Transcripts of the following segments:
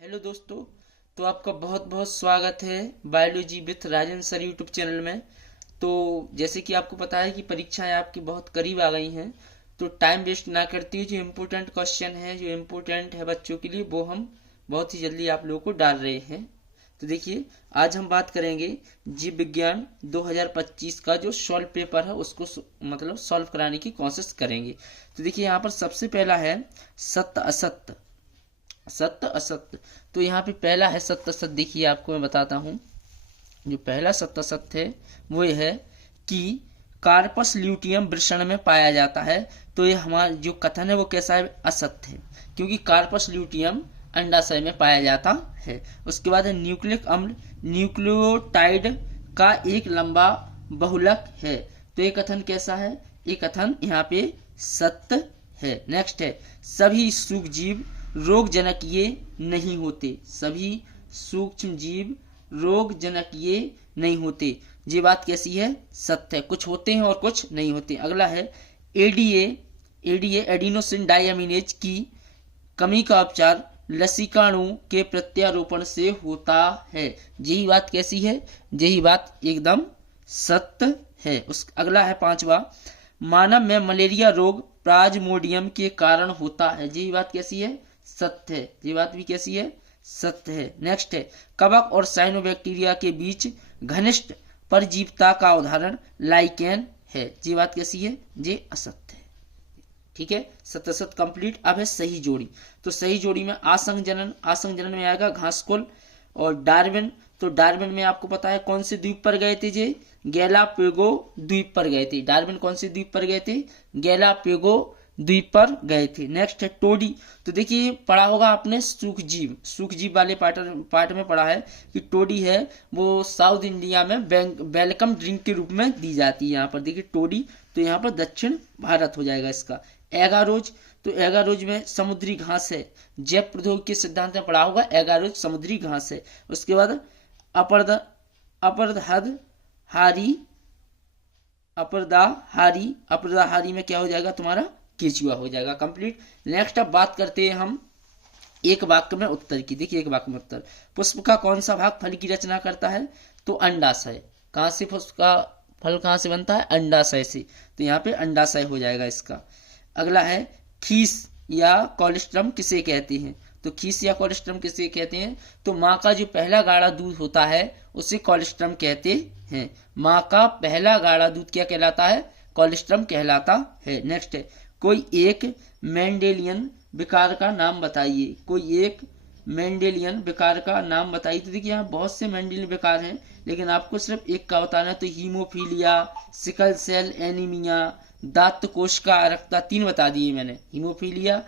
Hello दोस्तों। तो आपका बहुत बहुत स्वागत है biology with Rajan sir YouTube channel में। तो जैसे कि आपको पता है कि परीक्षाएं आपकी बहुत करीब आ गई हैं, तो टाइम वेस्ट ना करते हुए जो इम्पोर्टेंट क्वेश्चन है, जो इम्पोर्टेंट है बच्चों के लिए, वो हम बहुत ही जल्दी आप लोगों को डाल रहे हैं। तो देखिए, आज हम बात करेंगे जीव विज्ञान 2025 का जो सॉल्व पेपर है उसको मतलब सॉल्व कराने की कोशिश करेंगे। तो देखिए, यहाँ पर सबसे पहला है सत्य असत्य। सत्य असत्य। तो यहाँ पे पहला है सत्य असत्य। देखिए, आपको मैं बताता हूँ। जो पहला सत्य असत्य है वो ये है कि कार्पस ल्यूटियम वृषण में पाया जाता है। तो ये हमारा जो कथन है वो कैसा है? असत्य है, क्योंकि कार्पस ल्यूटियम अंडाशय में पाया जाता है। उसके बाद है न्यूक्लिक अम्ल न्यूक्लियोटाइड का एक लंबा बहुलक है। तो ये कथन कैसा है? ये कथन यहाँ पे सत्य है। नेक्स्ट है सभी सूक्ष्म जीव रोगजनकीय नहीं होते। सभी सूक्ष्म जीव रोगजनकीय नहीं होते। ये बात कैसी है? सत्य है। कुछ होते हैं और कुछ नहीं होते। अगला है एडीए एडिनोसिन डाइअमीनेज की कमी का उपचार लसिकाणु के प्रत्यारोपण से होता है। यही बात कैसी है? यही बात एकदम सत्य है। उस अगला है पांचवा, मानव में मलेरिया रोग प्लाज्मोडियम के कारण होता है। यही बात कैसी है? सत्य है। ये बात भी कैसी है? सत्य है। नेक्स्ट है कवक और साइनोबैक्टीरिया के बीच घनिष्ठ परजीवता का उदाहरण लाइकेन है। ये बात कैसी है? ये असत्य है। ठीक है, सत्य सत्य कंप्लीट। अब है सही जोड़ी। तो सही जोड़ी में आसंग जनन में आएगा घासकुल और डार्विन। तो डार्विन में आपको पता है कौन से द्वीप पर गए थे? जे गैलापेगो द्वीप पर गए थे। डार्विन कौन से द्वीप पर गए थे? गैलापेगो द्वीप पर गए थे। नेक्स्ट है टोडी। तो देखिए, पढ़ा होगा आपने सूक्ष्म जीव वाले पार्ट में पढ़ा है कि टोडी है वो साउथ इंडिया में वेलकम ड्रिंक के रूप में दी जाती है। यहाँ पर देखिए टोडी, तो यहाँ पर दक्षिण भारत हो जाएगा इसका। एगारोज। तो एगारोज में समुद्री घास है। जैव प्रौद्योगिकी के सिद्धांत में पढ़ा होगा एगारोज समुद्री घास है। उसके बाद अपरदाहारी में क्या हो जाएगा? तुम्हारा केचुआ हो जाएगा। कंप्लीट। नेक्स्ट अब बात करते हैं हम एक वाक्य में उत्तर की। देखिए, एक वाक्य में उत्तर, पुष्प का कौन सा भाग फल की रचना करता है? तो अंडाशय। कहां से पुष्प का फल कहां से बनता है? अंडाशय से। तो यहाँ पे अंडाशय हो जाएगा इसका। अगला है खीस या कोलेस्ट्रम किसे कहते हैं? तो खीस या कोलेस्ट्रम किसे कहते हैं? तो माँ का जो पहला गाढ़ा दूध होता है उसे कोलेस्ट्रम कहते हैं। माँ का पहला गाढ़ा दूध क्या कहलाता है? कोलेस्ट्रम कहलाता है। नेक्स्ट है कोई एक मेंडेलियन विकार का नाम बताइए। कोई एक मेंडेलियन विकार का नाम बताइए। तो देखिए, यहाँ बहुत से मेंडेलियन विकार हैं, लेकिन आपको सिर्फ एक का बताना है। तो हीमोफीलिया, सिकल सेल एनीमिया, दात्र कोश का अरक्ता, तीन बता दिए मैंने। हीमोफीलिया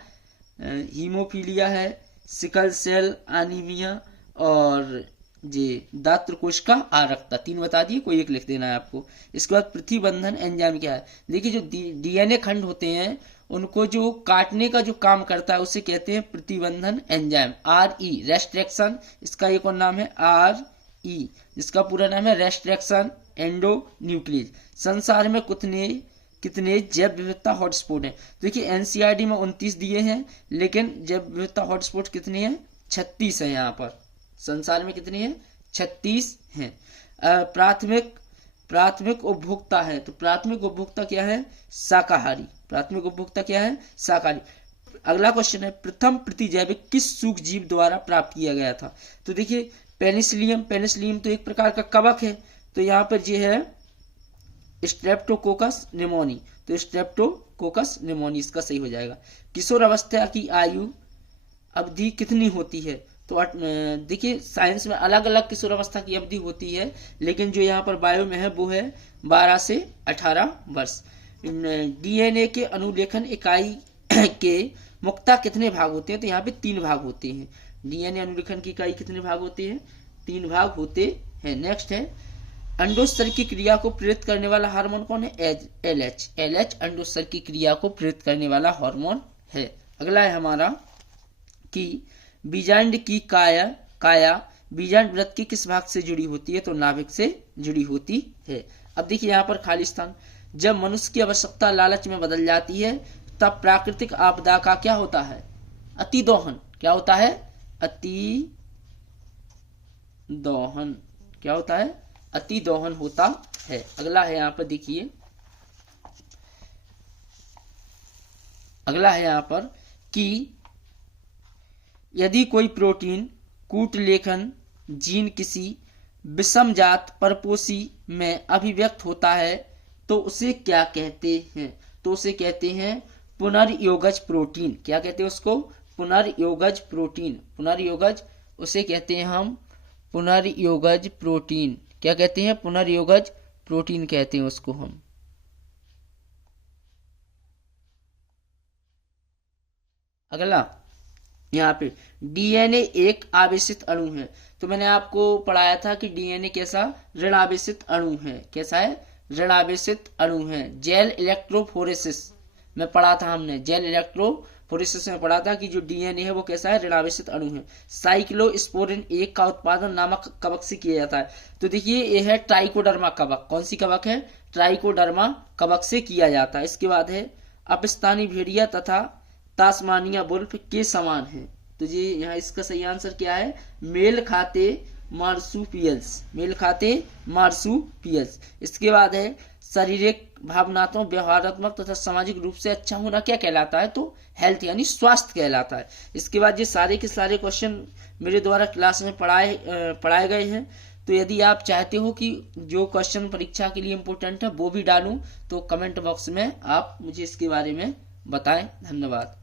है, सिकल सेल एनीमिया और जी दात्र कोश का आरक्ता, तीन बता दिए। कोई एक लिख देना है आपको। इसके बाद प्रतिबंधन एंजाइम क्या है? देखिए, जो डीएनए खंड होते हैं उनको जो काटने का जो काम करता है उसे कहते हैं प्रतिबंधन एंजाइम। RE रेस्ट्रिक्शन, इसका एक और नाम है RE, जिसका पूरा नाम है रेस्ट्रिक्शन एंडो न्यूक्लियस। संसार में कितने जैव विविधता हॉटस्पॉट हैं? देखिए, एनसीईआरटी में 29 दिए हैं, लेकिन जैव विविधता हॉटस्पॉट कितने हैं? 36 है। यहाँ पर संसार में कितनी है? 36 हैं। प्राथमिक उपभोक्ता है। तो प्राथमिक उपभोक्ता क्या है? शाकाहारी। प्राथमिक उपभोक्ता क्या है? शाकाहारी। अगला क्वेश्चन है प्रथम प्रतिजैविक किस सूक्ष्म जीव द्वारा प्राप्त किया गया था? तो देखिए, पेनिसिलियम तो एक प्रकार का कवक है। तो यहाँ पर ये है स्ट्रेप्टोकोकस निमोनी। तो स्ट्रेप्टोकोकस निमोनी इसका सही हो जाएगा। किशोर अवस्था की आयु अवधि कितनी होती है? तो देखिए, साइंस में अलग अलग किशोर अवस्था की अवधि होती है, लेकिन जो यहाँ पर बायो में है वो है 12 से 18 वर्ष। डीएनए के अनुलेखन इकाई के मुख्यतः कितने भाग होते हैं? तो यहाँ पे 3 भाग होते हैं। डीएनए अनुलेखन की इकाई कितने भाग होते हैं? 3 भाग होते हैं। नेक्स्ट है अंडोत्सर्ग की क्रिया को प्रेरित करने वाला हार्मोन कौन है? LH अंडोत्सर्ग की क्रिया को प्रेरित करने वाला हार्मोन है। अगला है हमारा कि बीजांड की काया बीजांड वृत्त के किस भाग से जुड़ी होती है? तो नाभिक से जुड़ी होती है। अब देखिए, यहाँ पर खाली स्थान, जब मनुष्य की आवश्यकता लालच में बदल जाती है तब प्राकृतिक आपदा का क्या होता है? अतिदोहन। क्या होता है? अति दोहन, क्या होता है? अति दोहन होता है। अगला है यहाँ पर देखिए, अगला है यहाँ पर कि यदि कोई प्रोटीन कूटलेखन जीन किसी विषमजात परपोषी में अभिव्यक्त होता है तो उसे क्या कहते हैं? तो उसे कहते हैं पुनर्योगज प्रोटीन। क्या कहते हैं उसको? पुनर्योगज प्रोटीन। पुनर्योगज, उसे कहते हैं हम पुनर्योगज प्रोटीन। क्या कहते हैं? पुनर्योगज प्रोटीन कहते हैं उसको हम। अगला यहाँ पे डीएनए एक आवेशित अणु है। तो मैंने आपको पढ़ाया था कि डीएनए कैसा? ऋण आवेशित अणु है। कैसा है? ऋण आवेशित अणु है। जेल इलेक्ट्रोफोरेसिस में पढ़ा था हमने, जेल इलेक्ट्रोफोरेसिस में पढ़ा था कि जो डीएनए है वो कैसा है? ऋण आवेशित अणु है। साइक्लोस्पोरिन 1 का उत्पादन नामक कवक से किया जाता है। तो देखिए ये है ट्राइकोडर्मा कवक। कौन सी कवक है? ट्राइकोडर्मा कवक से किया जाता है। इसके बाद है अपस्तानी भेड़िया तथा तास्मानिया वुल्फ के समान है। तो जी यहाँ इसका सही आंसर क्या है? मेल खाते मार्सुपियल्स। मेल खाते मार्सुपियल्स। इसके बाद है शारीरिक, भावनात्मक, व्यवहारात्मक तथा सामाजिक रूप से अच्छा होना क्या कहलाता है? तो हेल्थ यानी स्वास्थ्य कहलाता है। इसके बाद ये सारे के सारे क्वेश्चन मेरे द्वारा क्लास में पढ़ाए गए हैं। तो यदि आप चाहते हो कि जो क्वेश्चन परीक्षा के लिए इम्पोर्टेंट है वो भी डालूं तो कमेंट बॉक्स में आप मुझे इसके बारे में बताएं। धन्यवाद।